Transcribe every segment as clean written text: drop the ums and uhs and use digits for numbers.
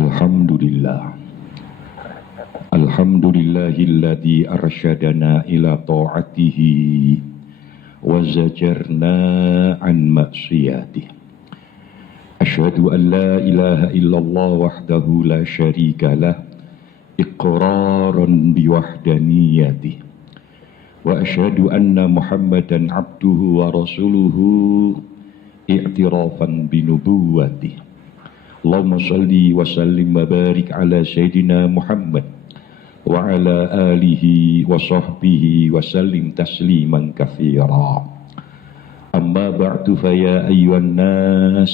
Alhamdulillah. Alhamdulillahilladzi arsyadana ila ta'atihi wa zajarna an maksiyatih. Asyhadu an la ilaha illallah wahdahu la syarika lah iqraran biwahdaniyatih. Wa asyhadu anna Muhammadan abduhu wa rasuluhu i'tirafan binubuwwatih. Allahumma salli wa sallim wa barik ala Sayyidina Muhammad wa ala alihi wa sahbihi wa sallim tasliman katsira. Amma ba'du fa ya ayyuhan nas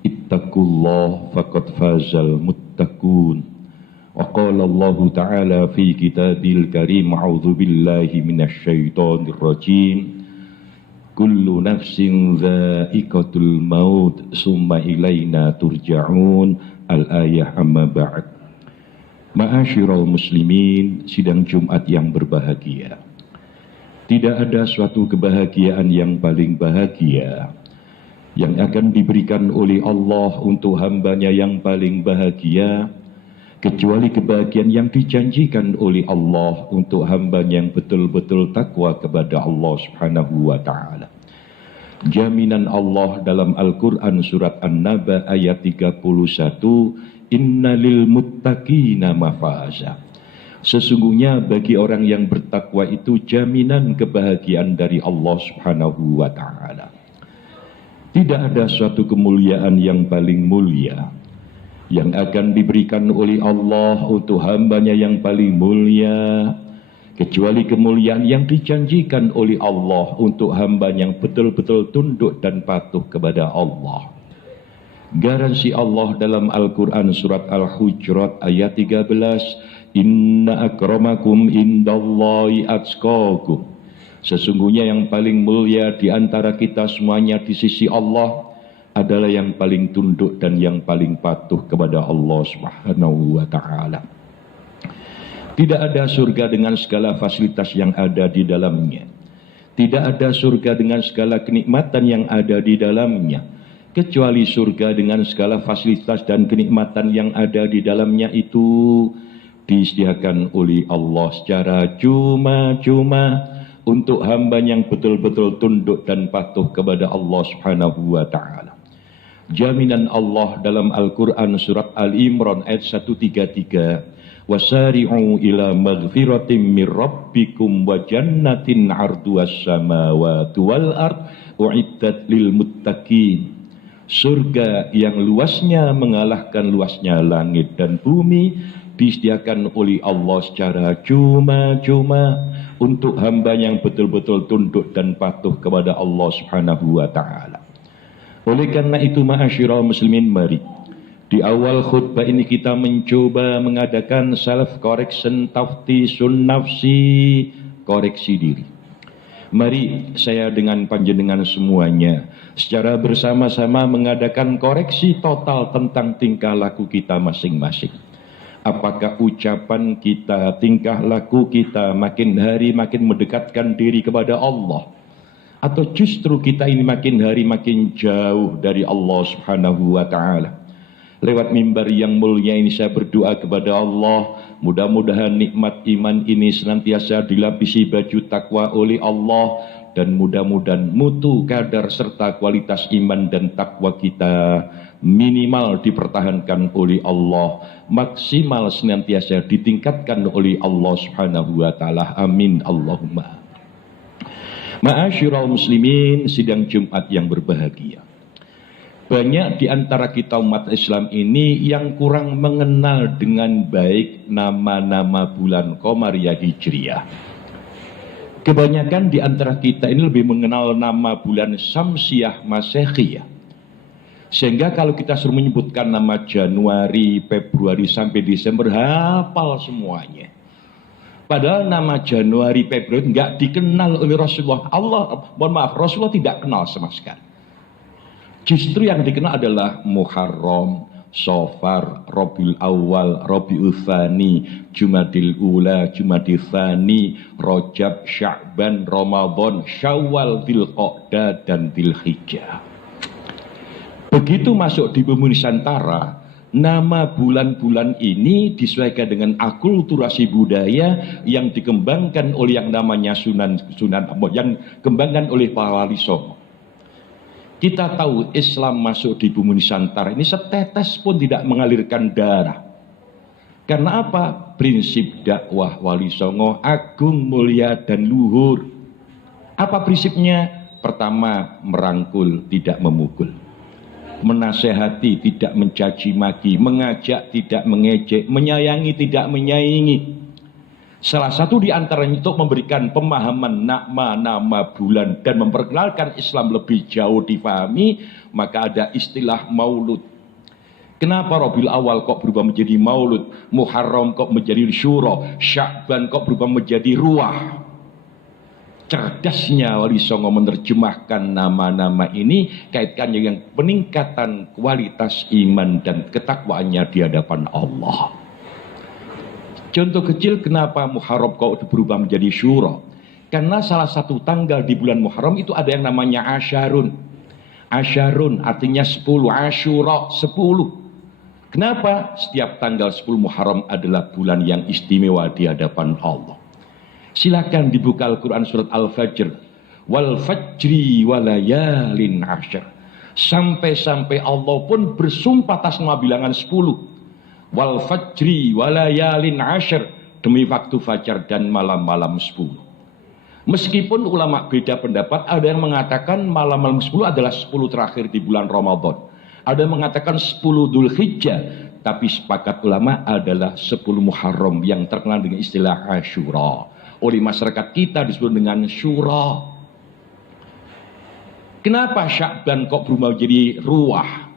ittaqullah faqad fazal muttaqun. Wa qala Allah ta'ala fi kitabil karim a'udzu billahi minasy syaithanir rajim. Kullu nafsin dha'iqatul maut summa ilaina turja'un. Al-ayah amma ba'd. Ma'asyiral muslimin, sidang Jumat yang berbahagia. Tidak ada suatu kebahagiaan yang paling bahagia yang akan diberikan oleh Allah untuk hambanya yang paling bahagia, kecuali kebahagiaan yang dijanjikan oleh Allah untuk hambanya yang betul-betul takwa kepada Allah Subhanahu wa ta'ala. Jaminan Allah dalam Al-Quran surat An-Naba ayat 31, Inna lil muttaqina mafaza. Sesungguhnya bagi orang yang bertakwa itu jaminan kebahagiaan dari Allah Subhanahu wa ta'ala. Tidak ada suatu kemuliaan yang paling mulia yang akan diberikan oleh Allah untuk hambanya yang paling mulia, kecuali kemuliaan yang dijanjikan oleh Allah untuk hamba yang betul-betul tunduk dan patuh kepada Allah. Garansi Allah dalam Al-Quran surat Al-Hujurat ayat 13, Inna akramakum indallahi atqakum. Sesungguhnya yang paling mulia di antara kita semuanya di sisi Allah adalah yang paling tunduk dan yang paling patuh kepada Allah Subhanahu wa ta'ala. Tidak ada surga dengan segala fasilitas yang ada di dalamnya. Tidak ada surga dengan segala kenikmatan yang ada di dalamnya, kecuali surga dengan segala fasilitas dan kenikmatan yang ada di dalamnya itu disediakan oleh Allah secara cuma-cuma untuk hamba yang betul-betul tunduk dan patuh kepada Allah Subhanahu wa ta'ala. Jaminan Allah dalam Al-Quran surat Al-Imran ayat 133, wasari'u ila maghfiratin min rabbikum wa jannatin 'arduhas samawati wal ard u'iddat lil muttaqin. Surga yang luasnya mengalahkan luasnya langit dan bumi disediakan oleh Allah secara cuma-cuma untuk hamba yang betul-betul tunduk dan patuh kepada Allah Subhanahu wa ta'ala. Oleh karena itu ma'asyiral muslimin, mari di awal khutbah ini kita mencoba mengadakan self correction, taftisun nafsi, koreksi diri. Mari saya dengan panjenengan semuanya secara bersama-sama mengadakan koreksi total tentang tingkah laku kita masing-masing. Apakah ucapan kita, tingkah laku kita makin hari makin mendekatkan diri kepada Allah, atau justru kita ini makin hari makin jauh dari Allah Subhanahu wa ta'ala? Lewat mimbar yang mulia ini saya berdoa kepada Allah, mudah-mudahan nikmat iman ini senantiasa dilapisi baju takwa oleh Allah, dan mudah-mudahan mutu, kadar serta kualitas iman dan takwa kita minimal dipertahankan oleh Allah, maksimal senantiasa ditingkatkan oleh Allah Subhanahu wa ta'ala. Amin Allahumma. Ma'asyiral muslimin, sidang Jumat yang berbahagia. Banyak di antara kita umat Islam ini yang kurang mengenal dengan baik nama-nama bulan Qamariyah Hijriyah. Kebanyakan di antara kita ini lebih mengenal nama bulan Syamsiyah Masehiyah. Sehingga kalau kita suruh menyebutkan nama Januari, Februari sampai Desember, hafal semuanya. Padahal nama Januari, Februari enggak dikenal oleh Rasulullah. Rasulullah tidak kenal sama sekali. Justru yang dikenal adalah Muharram, Safar, Rabiul Awal, Rabiul Tsani, Jumadil Ula, Jumadil Tsani, Rajab, Sya'ban, Ramadan, Syawal, Dzulqa'dah dan Dzulhijjah. Begitu masuk di bumi Nusantara, Nama bulan-bulan ini disesuaikan dengan akulturasi budaya yang dikembangkan oleh yang namanya Sunan yang dikembangkan oleh para wali songo. Kita tahu Islam masuk di bumi Nusantara ini setetes pun tidak mengalirkan darah. Karena apa? Prinsip dakwah wali songo agung, mulia dan luhur. Apa prinsipnya? Pertama, merangkul tidak memukul, menasehati tidak mencaci maki, mengajak tidak mengejek, menyayangi tidak menyaingi. Salah satu di antaranya untuk memberikan pemahaman nama-nama bulan dan memperkenalkan Islam lebih jauh difahami, maka ada istilah maulud. Kenapa Rabiul Awal kok berubah menjadi maulud, Muharram kok menjadi syuro, Sya'ban kok berubah menjadi ruah? Cerdasnya Wali Songo menerjemahkan nama-nama ini kaitkannya yang peningkatan kualitas iman dan ketakwaannya di hadapan Allah. Contoh kecil kenapa Muharram kok berubah menjadi syuro? Karena salah satu tanggal di bulan Muharram itu ada yang namanya Asyarun. Asyarun artinya 10, Asyura 10. Kenapa? Setiap tanggal 10 Muharram adalah bulan yang istimewa di hadapan Allah. Silakan dibuka Al-Quran surat Al-Fajr. Wal fajri walayalin asyr. Sampai-sampai Allah pun bersumpah atas nama bilangan 10. Wal fajri walayalin asyr. Demi waktu fajar dan malam-malam 10. Meskipun ulama beda pendapat, ada yang mengatakan malam-malam 10 adalah 10 terakhir di bulan Ramadan. Ada yang mengatakan 10 Dzulhijjah. Tapi sepakat ulama adalah 10 Muharram yang terkenal dengan istilah Asyura. Oleh masyarakat kita disebut dengan syura. Kenapa Sya'ban kok berubah menjadi ruah?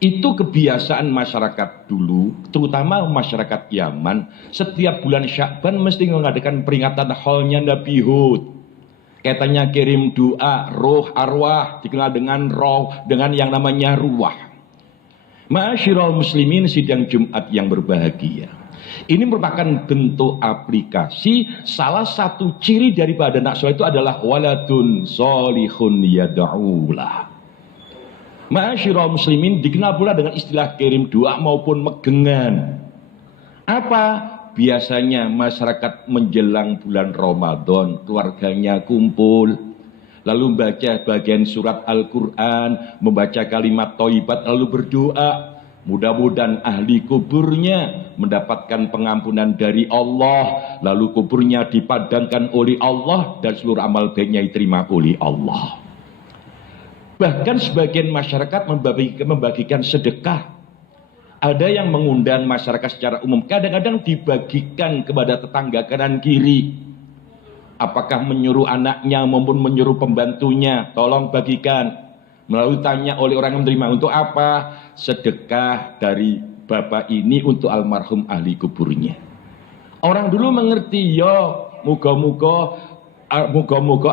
Itu kebiasaan masyarakat dulu, terutama masyarakat Yaman. Setiap bulan Sya'ban mesti mengadakan peringatan haulnya Nabi Hud. Katanya kirim doa, roh arwah, dikenal dengan roh, dengan yang namanya ruah. Ma'asyiral muslimin, sidang Jumat yang berbahagia. Ini merupakan bentuk aplikasi. Salah satu ciri daripada anak soleh itu adalah waladun solihun yad'ulah. Ma'asyiral muslimin dikenal pula dengan istilah kirim doa maupun megengan. Apa? Biasanya masyarakat menjelang bulan Ramadan, keluarganya kumpul, lalu membaca bagian surat Al-Quran, membaca kalimat thayyibat, lalu berdoa. Mudah-mudahan ahli kuburnya mendapatkan pengampunan dari Allah, lalu kuburnya dipadamkan oleh Allah dan seluruh amal baiknya diterima oleh Allah. Bahkan sebagian masyarakat membagikan sedekah. Ada yang mengundang masyarakat secara umum, kadang-kadang dibagikan kepada tetangga kanan kiri. Apakah menyuruh anaknya maupun menyuruh pembantunya, tolong bagikan. Melalui tanya oleh orang yang menerima, untuk apa? Sedekah dari bapak ini untuk almarhum ahli kuburnya. Orang dulu mengerti, yo muga-muga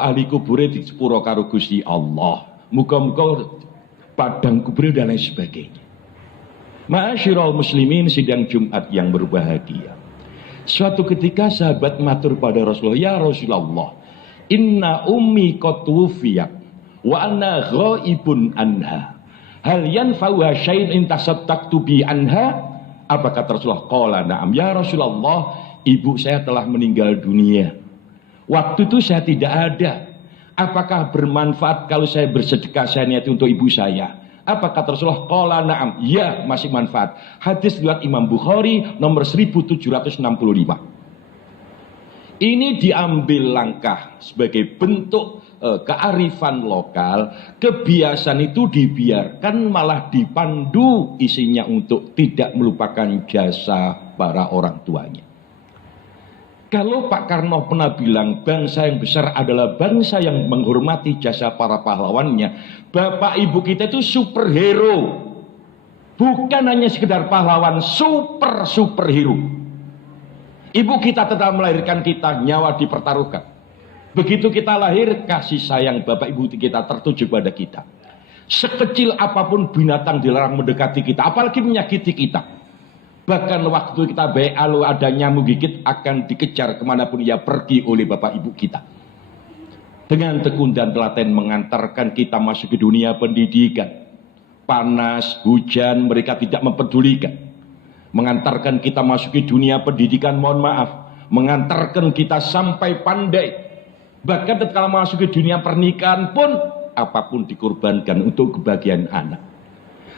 ahli kuburnya di sepuro karo Gusti Allah. Muga-muga padang kuburnya dan lain sebagainya. Ma'asyiral muslimin, sidang Jumat yang berbahagia. Suatu ketika sahabat matur pada Rasulullah, ya Rasulullah, inna ummi qad tuwfiyat wa anna ghaibun anha, hal yanfa'uha syai'un in tasaddaqtu bi anha? Apa kata Rasulullah? Qala na'am ya Rasulullah, ibu saya telah meninggal dunia, waktu itu saya tidak ada. Apakah bermanfaat kalau saya bersedekah, saya niat untuk ibu saya? Apa kata Rasulullah? Qala na'am, ya, masih manfaat. Hadis riwayat Imam Bukhari nomor 1765. Ini diambil langkah sebagai bentuk kearifan lokal. Kebiasaan itu dibiarkan, malah dipandu isinya untuk tidak melupakan jasa para orang tuanya. Kalau Pak Karno pernah bilang bangsa yang besar adalah bangsa yang menghormati jasa para pahlawannya, bapak ibu kita itu superhero, bukan hanya sekedar pahlawan, superhero. Ibu kita telah melahirkan kita, nyawa dipertaruhkan. Begitu kita lahir, kasih sayang bapak ibu kita tertuju pada kita. Sekecil apapun binatang dilarang mendekati kita, apalagi menyakiti kita. Bahkan waktu kita lalu ada nyamuk gigit, akan dikejar kemanapun ia pergi oleh bapak ibu kita. Dengan tekun dan telaten mengantarkan kita masuk ke dunia pendidikan. panas, hujan, mereka tidak mempedulikan. Mengantarkan kita masuki dunia pendidikan, mohon maaf, mengantarkan kita sampai pandai. Bahkan ketika masuki dunia pernikahan pun apapun dikorbankan untuk kebahagiaan anak.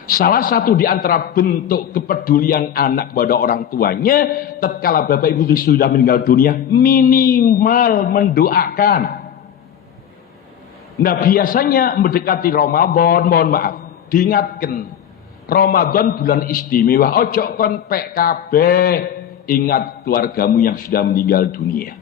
Salah satu di antara bentuk kepedulian anak kepada orang tuanya tatkala bapak ibu sudah meninggal dunia, minimal mendoakan. Nah, biasanya mendekati Ramadan, mohon maaf, diingatkan Ramadan bulan istimewa, ojo kon pek kabeh, ingat keluargamu yang sudah meninggal dunia.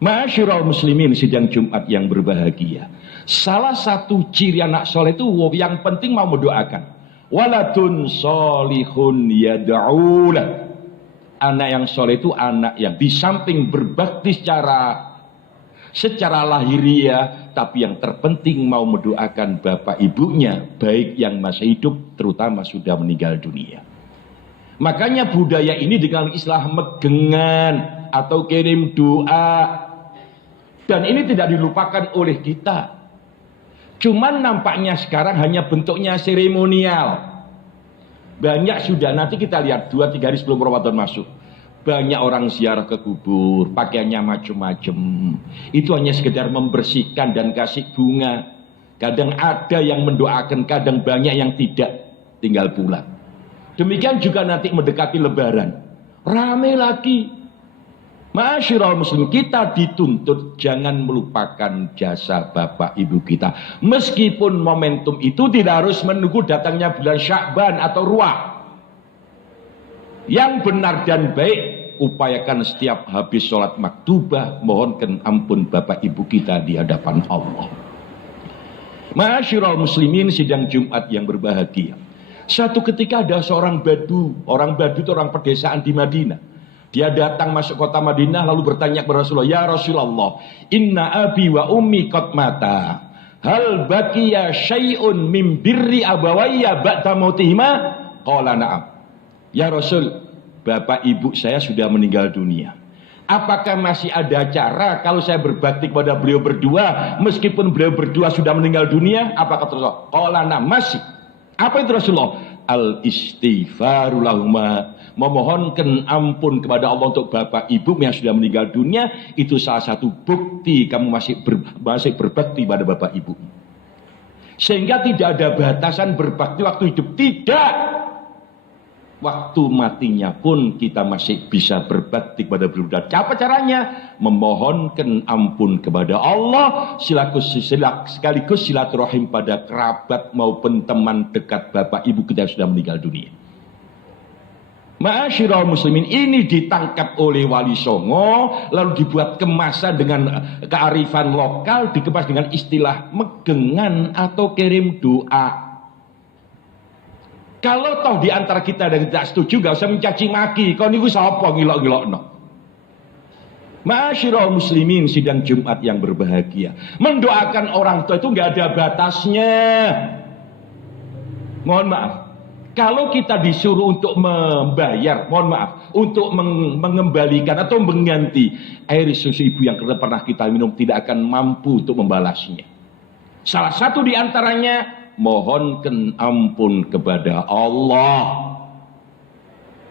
Ma'asyiral muslimin sidang Jumat yang berbahagia. Salah satu ciri anak soleh itu yang penting mau mendoakan. Waladun solihun yad'ulah. Anak yang soleh itu anak yang di samping berbakti secara lahiriah, tapi yang terpenting mau mendoakan bapak ibunya, baik yang masih hidup terutama sudah meninggal dunia. Makanya budaya ini dengan istilah megengan atau kirim doa, dan ini tidak dilupakan oleh kita. Cuman nampaknya sekarang hanya bentuknya seremonial. Banyak sudah, nanti kita lihat 2-3 hari sebelum Ramadan masuk, banyak orang ziarah ke kubur, pakaiannya macam-macam. Itu hanya sekedar membersihkan dan kasih bunga. Kadang ada yang mendoakan, kadang banyak yang tidak, tinggal pulang. Demikian juga nanti mendekati Lebaran, rame lagi. Ma'asyiral muslim, kita dituntut jangan melupakan jasa bapak ibu kita. Meskipun momentum itu tidak harus menunggu datangnya bulan Sya'ban atau Ruah. Yang benar dan baik, upayakan setiap habis sholat maktubah, mohonkan ampun bapak ibu kita di hadapan Allah. Ma'asyiral muslimin sidang Jumat yang berbahagia. Suatu ketika ada seorang badu. Orang badu itu orang pedesaan di Madinah. Dia datang masuk kota Madinah lalu bertanya kepada Rasulullah, "Ya Rasulullah, inna abi wa ummi qad mata. Hal baqiya syai'un min birri abawayya ba'da mautihima?" Qala na'am. "Ya Rasul, bapak ibu saya sudah meninggal dunia. Apakah masih ada cara kalau saya berbakti kepada beliau berdua meskipun beliau berdua sudah meninggal dunia?" Apa kata Rasulullah? Qala na'am, masih. Apa itu Rasulullah? Al-istighfaru lahuma, memohonkan ampun kepada Allah untuk bapak ibu yang sudah meninggal dunia. Itu salah satu bukti kamu masih berbakti pada bapak ibu. Sehingga tidak ada batasan berbakti waktu hidup, tidak. Waktu matinya pun kita masih bisa berbakti kepada beliau. Apa caranya? Memohonkan ampun kepada Allah, sekaligus silaturahim pada kerabat maupun teman dekat bapak ibu kita sudah meninggal dunia. Ma'asyiral muslimin, ini ditangkap oleh Wali Songo, lalu dibuat kemasan dengan kearifan lokal, dikemas dengan istilah megengan atau kirim doa. Kalau toh di antara kita dan tidak setuju, gak usah mencaci maki. Kau niku sapa ngilok-ngilokno. Ma'asyiral muslimin sidang Jumat yang berbahagia. Mendoakan orang tua itu gak ada batasnya. Mohon maaf. Kalau kita disuruh untuk membayar, mohon maaf, untuk mengembalikan atau mengganti air susu ibu yang pernah kita minum, tidak akan mampu untuk membalasnya. Salah satu di antaranya, mohonkan ampun kepada Allah.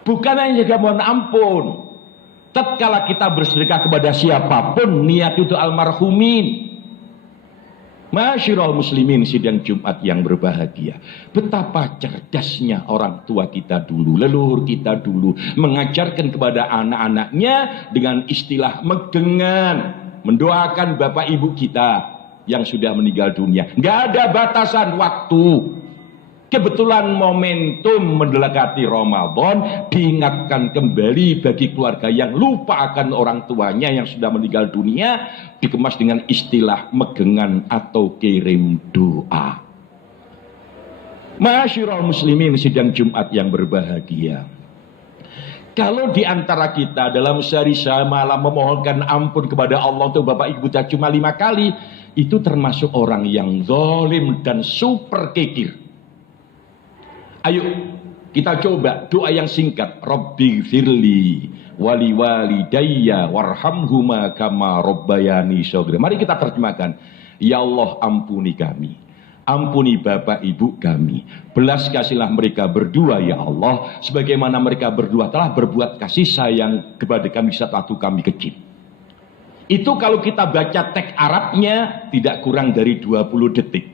Bukan hanya juga mohon ampun, tatkala kita bersedekah kepada siapapun, niat itu almarhumin. Ma'asyiral muslimin sidang Jumat yang berbahagia. Betapa cerdasnya orang tua kita dulu, leluhur kita dulu, mengajarkan kepada anak-anaknya dengan istilah megengan, mendoakan bapak ibu kita yang sudah meninggal dunia. Nggak ada batasan waktu. Kebetulan momentum mendekati Ramadan, diingatkan kembali bagi keluarga yang lupa akan orang tuanya yang sudah meninggal dunia, dikemas dengan istilah megengan atau kirim doa. Ma'asyiral muslimin sidang Jumat yang berbahagia. Kalau di antara kita dalam sehari semalam memohonkan ampun kepada Allah untuk bapak ibu kita cuma 5 kali, itu termasuk orang yang zalim dan super kikir. Ayo kita coba doa yang singkat. Rabbi firli wali walidayya warhamhuma kama rabbayani shaghira. Mari kita terjemahkan. Ya Allah, ampuni kami, Ampuni bapak ibu kami, belas kasihlah mereka berdua ya Allah, sebagaimana mereka berdua telah berbuat kasih sayang kepada kami saat waktu kami kecil. Itu kalau kita baca teks Arabnya tidak kurang dari 20 detik.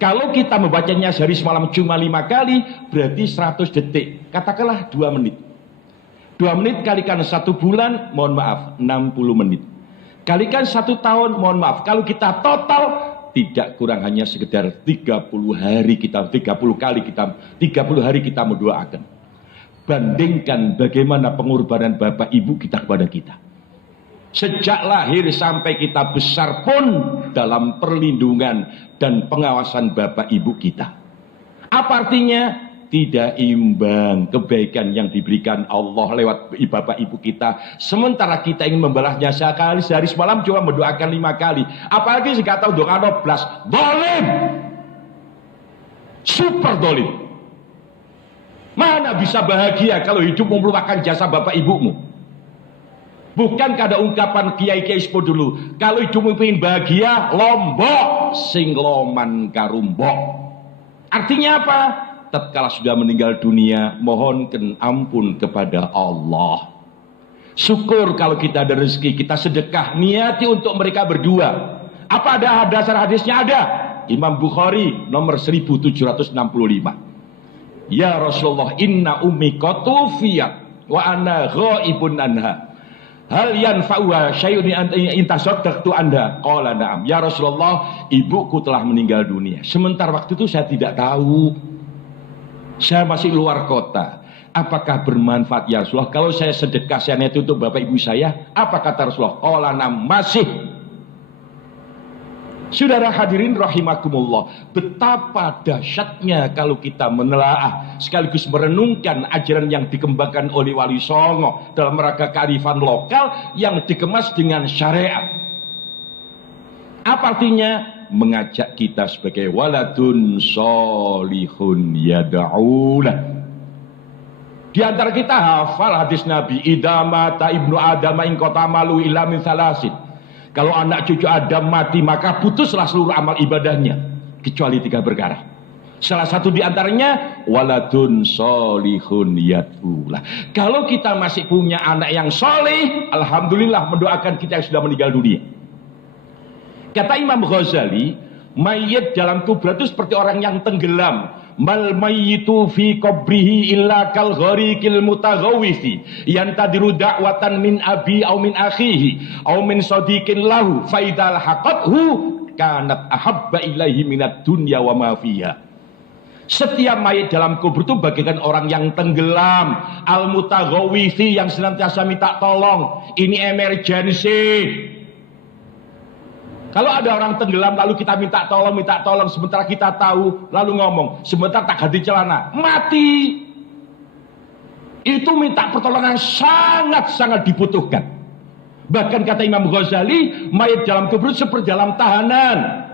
Kalau kita membacanya sehari semalam cuma 5 kali, berarti 100 detik. Katakanlah 2 menit. 2 menit kalikan 1 bulan, mohon maaf, 60 menit. Kalikan 1 tahun, mohon maaf. Kalau kita total, tidak kurang hanya sekedar 30 hari kita, 30 hari kita mendoakan. Bandingkan bagaimana pengorbanan bapak ibu kita kepada kita. Sejak lahir sampai kita besar pun dalam perlindungan dan pengawasan bapak ibu kita. Apa artinya? Tidak imbang kebaikan yang diberikan Allah lewat bapak ibu kita. Sementara kita ingin membalasnya sehari semalam cuma mendoakan 5 kali. Apalagi jika tahu doa 12. Dolim. Super dolim. Mana bisa bahagia kalau hidup melupakan jasa bapak ibumu? Bukankah ada ungkapan kiai-kiai sepuh dulu, kalau hidupmu ingin bahagia, lombok sing loman karumbok. Artinya apa? Tatkala sudah meninggal dunia, mohonkan ampun kepada Allah. Syukur kalau kita ada rezeki, kita sedekah, niati untuk mereka berdua. Apa ada dasar hadisnya? Ada. Imam Bukhari nomor 1765. Ya Rasulullah, inna ummi qatufiyat wa ana ghaibun anha. Hal yanfa'uha syai'un in tasaddaqtu anda? Qala na'am. Ya Rasulullah, ibuku telah meninggal dunia. Sementara waktu itu saya tidak tahu. Saya masih luar kota. Apakah bermanfaat ya Rasulullah kalau saya sedekah saya niat untuk bapak ibu saya? Apa kata Rasulullah? Qala na'am, masih. Saudara hadirin rahimakumullah, betapa dahsyatnya kalau kita menelaah sekaligus merenungkan ajaran yang dikembangkan oleh Wali Songo dalam rangka kearifan lokal yang dikemas dengan syariat. Apa artinya? Mengajak kita sebagai waladun solihun yada'ulah. Di antara kita hafal hadis Nabi, idza mata ibnu adam in qatamalu illa min salasin. Kalau anak cucu Adam mati maka putuslah seluruh amal ibadahnya kecuali 3 perkara. Salah satu di antaranya waladun solihun yad'ulah. Kalau kita masih punya anak yang soleh, alhamdulillah, mendoakan kita yang sudah meninggal dunia. Kata Imam Ghazali, mayit dalam kubur itu seperti orang yang tenggelam. Mal mayyitu fi qabrihi illa kal gharikil mutaghawwithi yantadiru da'watan min abi aw min akhihi aw min sadiqin lahu fa idzal haqathu kanat ahabba ilaihi minad dunya wa ma fiha. Setiap mayit dalam kubur itu bagaikan orang yang tenggelam, al mutaghawwithi yang senantiasa minta tolong. Ini emergency. Kalau ada orang tenggelam lalu kita minta tolong, sementara kita tahu lalu ngomong, sebentar tak ganti celana, mati. Itu minta pertolongan sangat-sangat dibutuhkan. Bahkan kata Imam Ghazali, mayit dalam kubur seperti dalam tahanan.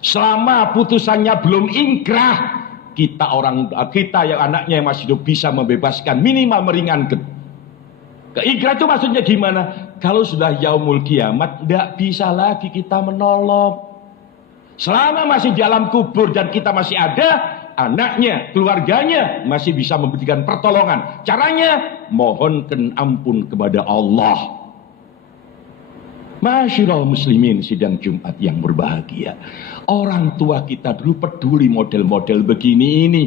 Selama putusannya belum ingkrah, kita yang anaknya yang masih hidup bisa membebaskan, minimal meringankan. Ingkrah itu maksudnya gimana? Kalau sudah yaumul kiamat, tidak bisa lagi kita menolong. Selama masih di alam kubur dan kita masih ada, anaknya, keluarganya masih bisa memberikan pertolongan. Caranya, mohonkan ampun kepada Allah. Masyiral muslimin sidang Jumat yang berbahagia. Orang tua kita dulu peduli model-model begini ini.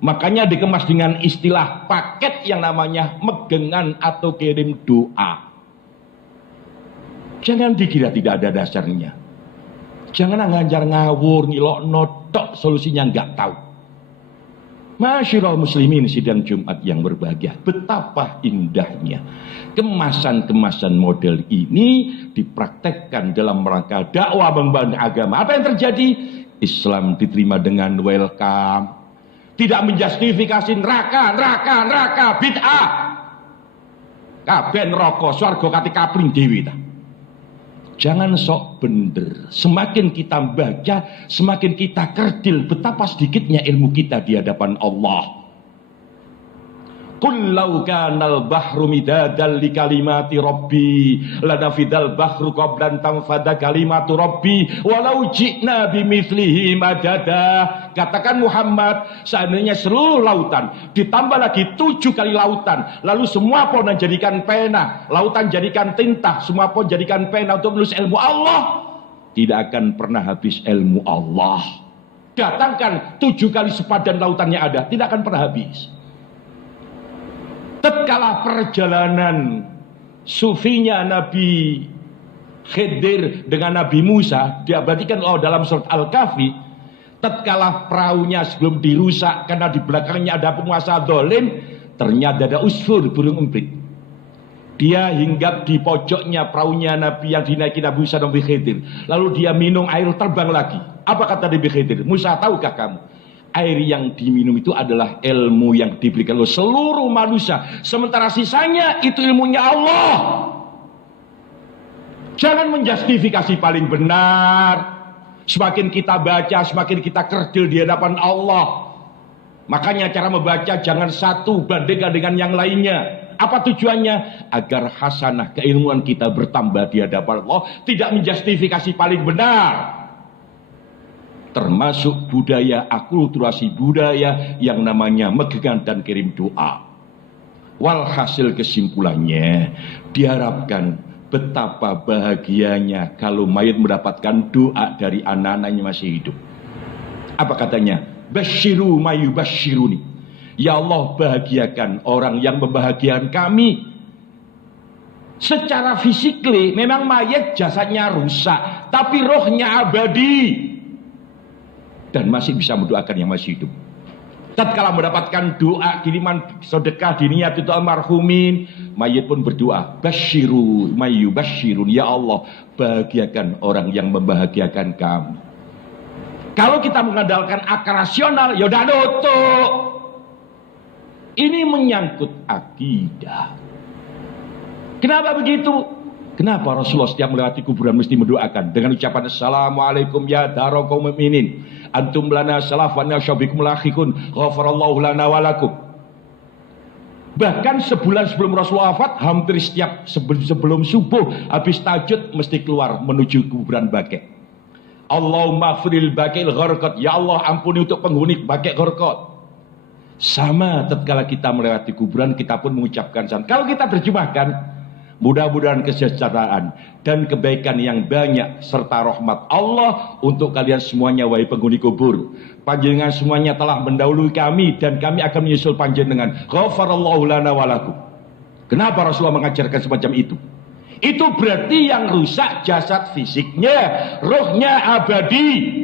Makanya dikemas dengan istilah paket yang namanya megengan atau kirim doa. Jangan dikira tidak ada dasarnya. Jangan ngajar ngawur, ngilok notok, solusinya nggak tahu. Masyiral muslimin sidang Jumat yang berbahagia. Betapa indahnya kemasan-kemasan model ini dipraktekkan dalam rangka dakwah membangun agama. Apa yang terjadi? Islam diterima dengan welcome. Tidak menjustifikasi neraka, bid'ah. Kabeh neraka, swarga kate kapling dewi ta. Jangan sok bener. Semakin kita baca, semakin kita kerdil betapa sedikitnya ilmu kita di hadapan Allah. Qul law kanal bahru midadan li kalimati rabbi lanafidal bahru qabla an tanfada kalimatu rabbi walau ji'na bimithlihi madada. Katakan Muhammad, seandainya seluruh lautan ditambah lagi 7 kali lautan, lalu semua pohon jadikan pena, lautan jadikan tinta, semua pohon jadikan pena untuk menulis ilmu Allah, tidak akan pernah habis ilmu Allah. Datangkan 7 kali sepadan lautannya ada, tidak akan pernah habis. Tatkala perjalanan sufinya Nabi Khidir dengan Nabi Musa diabadikan dalam surat Al-Kahfi, tatkala perahunya sebelum dirusak karena di belakangnya ada penguasa zalim, ternyata ada usfur, burung emprit. Dia hinggap di pojoknya perahunya Nabi yang dinaiki Nabi Musa dan Nabi Khidir. Lalu dia minum air, terbang lagi. Apa kata Nabi Khidir? Musa, tahukah kamu? Air yang diminum itu adalah ilmu yang diberikan oleh seluruh manusia. Sementara sisanya itu ilmunya Allah. Jangan menjustifikasi paling benar. Semakin kita baca, semakin kita kerdil di hadapan Allah. Makanya cara membaca jangan satu bandingkan dengan yang lainnya. Apa tujuannya? Agar hasanah keilmuan kita bertambah di hadapan Allah. Tidak menjustifikasi paling benar. Termasuk budaya, akulturasi budaya yang namanya megang dan kirim doa. Walhasil kesimpulannya, diharapkan betapa bahagianya kalau mayat mendapatkan doa dari anak-anaknya masih hidup. Apa katanya? Basyiru mayu basyiruni. Ya Allah, bahagiakan orang yang membahagiakan kami. Secara fisikly memang mayat jasadnya rusak, tapi rohnya abadi dan masih bisa mendoakan yang masih hidup. Tatkala mendapatkan doa kiriman sedekah diniat itu almarhumin, mayit pun berdoa, basyiru mayu basyirun, ya Allah, bahagiakan orang yang membahagiakan kami. Kalau kita mengandalkan akal rasional, ya udah nutuk. Ini menyangkut akidah. Kenapa begitu? Kenapa Rasulullah setiap melewati kuburan mesti mendoakan dengan ucapan Assalamualaikum ya darul qaumil mu'minin antum lana salafan syabikum lakhikun ghafarallahu lana walakum. Bahkan sebulan sebelum Rasulullah wafat, hampir setiap sebelum subuh habis tahajud mesti keluar menuju kuburan Baqi'. Allahumma firil Baqi'il gharqad, ya Allah ampuni untuk penghuni Baqi' gharqad. Sama tatkala kita melewati kuburan kita pun mengucapkan salam. Kalau kita terjemahkan, mudah-mudahan kesejahteraan dan kebaikan yang banyak serta rahmat Allah untuk kalian semuanya wahai penghuni kubur. Panjenengan semuanya telah mendahului kami dan kami akan menyusul panjenengan. Ghafarallahu lana walakum. Kenapa Rasulullah mengajarkan semacam itu? Itu berarti yang rusak jasad fisiknya, rohnya abadi.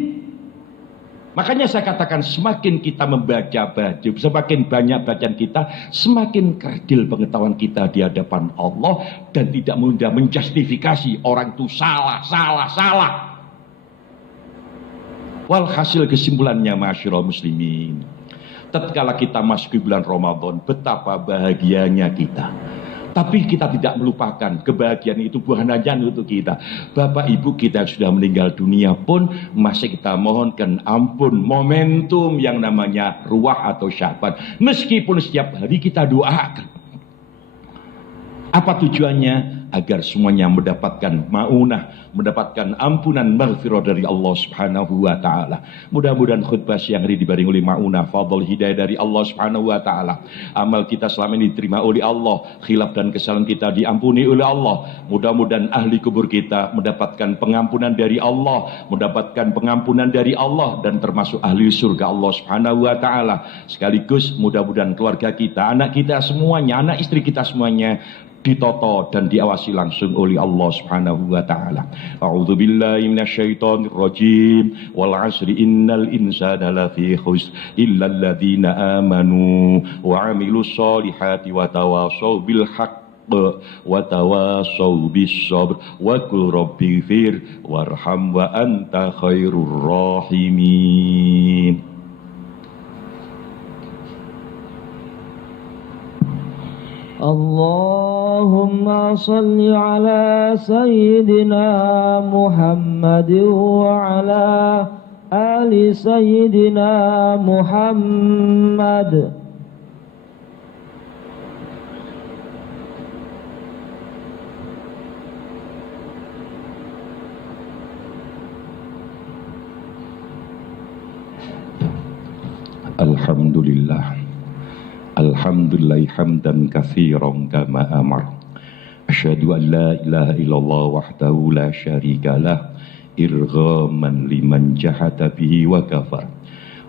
Makanya saya katakan semakin kita membaca, semakin banyak bacaan kita, semakin kerdil pengetahuan kita di hadapan Allah dan tidak mudah menjustifikasi orang itu salah. Walhasil kesimpulannya masyarul muslimin, tatkala kita masuk bulan Ramadan, betapa bahagianya kita. Tapi kita tidak melupakan kebahagiaan itu bukan hanya untuk kita. Bapak ibu kita sudah meninggal dunia pun masih kita mohonkan ampun. Momentum yang namanya ruah atau Sya'ban. Meskipun setiap hari kita doakan. Apa tujuannya? Agar semuanya mendapatkan maunah, mendapatkan ampunan maghfirah dari Allah Subhanahu wa taala. Mudah-mudahan khutbah siang hari dibarengi oleh maunah, fadl hidayah dari Allah Subhanahu wa taala. Amal kita selama ini diterima oleh Allah, khilaf dan kesalahan kita diampuni oleh Allah. Mudah-mudahan ahli kubur kita mendapatkan pengampunan dari Allah, mendapatkan pengampunan dari Allah dan termasuk ahli surga Allah Subhanahu wa taala. Sekaligus mudah-mudahan keluarga kita, anak kita semuanya, anak istri kita semuanya ditoto dan diawasi langsung oleh Allah Subhanahu wa taala. A'udzu billahi minasyaitonir rajim. Wal 'asri innal insana lafi khusr illa alladzina amanu wa 'amilus solihati wa tawashaw bil haqq wa tawashaw bis sabr wa qul rabbighfir warham wa anta khairur rahimin. Allahumma salli ala Sayyidina Muhammad wa ala ali Sayyidina Muhammad. Alhamdulillah. Alhamdulillah hamdan katsiran kama amar. Asyhadu an la ilaha illallah wahdahu la syarikalah irghaman liman jahada bihi wa kafar.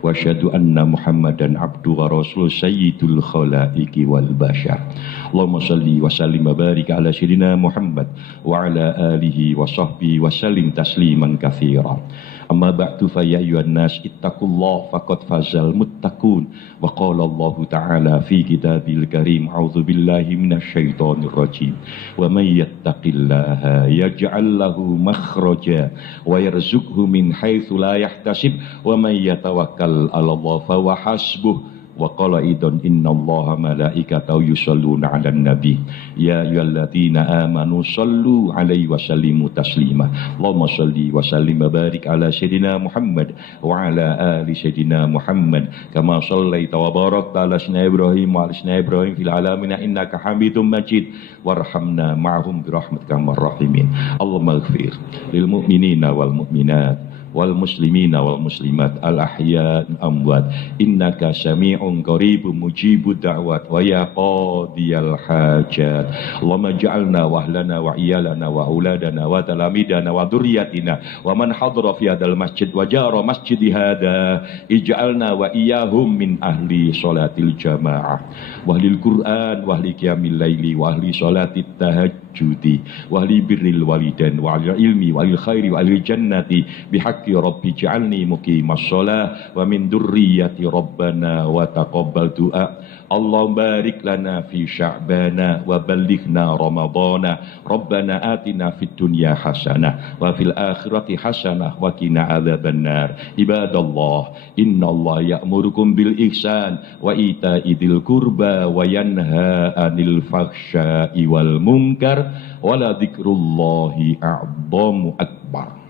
Wa asyhadu anna Muhammadan abdu wa rasul sayyidul khalaiqi wal bashar. Allahumma shalli wa sallim wa barik ala sayyidina Muhammad wa ala alihi wa sahbihi wa sallim tasliman katsira. Amma ba'du fa ya ayyuhan nas ittaqullah faqad fazal muttaqun wa qala Allah ta'ala fi kitabil karim a'udzu billahi minasyaitonir rajim wa may yattaqillaha yaj'al lahu makhraja wa yarzuqhu min haitsu la yahtasib wa may yatawakkal 'ala Allah fa huwa hasbuh. Wa qala idan innallaha malaikatahu yusholluna 'alan nabi ya ayyuhalladzina amanu shallu 'alaihi wa sallimu taslima. Allahumma shalli wa sallim wa barik ala sayyidina Muhammad wa ala ali sayyidina Muhammad kama shallaita wa barakta ala sayyidina Ibrahim wa ala sayyidina Ibrahim fil alamin innaka Hamidum Majid warhamna ma'hum bi rahmatika arrahimin. Allahumma ighfir lil mu'minina wal mu'minat wal muslimina wal muslimat al ahya amwat innaka sami'un qaribun mujibud da'wat wa ya qadiyal hajat. Allahumma ja'alna wa ahlana wa iyalana wa auladana wa talamidana wa dzurriyyatina wa man hadara fi hadzal masjid wa jara masjid hada ij'alna wa iyyahum min ahli sholatil jamaah wa ahlil qur'an wa ahli qiyamil laili wa ahli sholatit tahajjudi wa ahli birril walidain wa ahli ilmi wa ahli khairi wa ahli jannati bihaqqi rabbi ja'alni muqimas shalah wa min dzurriyyati rabbana wa taqabbal du'a. Allahumma barik lana fi sya'bana wa ballighna ramadana rabbana atina fid dunya hasanah wa fil akhirati hasanah wa qina adzabannar. Ibadallah innallaha ya'murukum bil ihsan wa ita'i dzil qurba wa yanha 'anil fahsya'i wal munkar wa la dzikrullahi a'dhamu akbar.